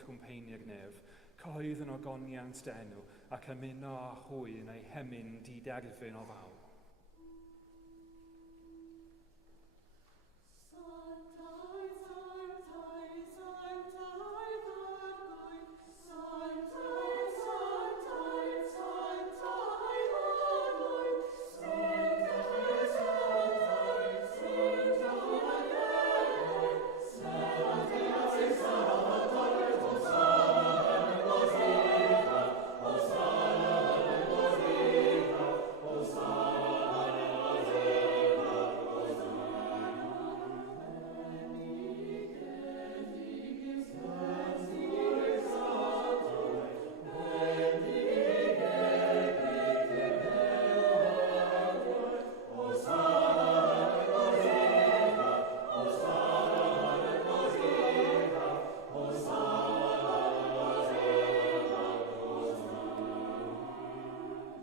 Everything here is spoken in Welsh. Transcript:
chwmpeini'r nef, cyhoedd yn ogoniant denw ac ymuno â hwy yn ei hemyn di-derfyn o fawr.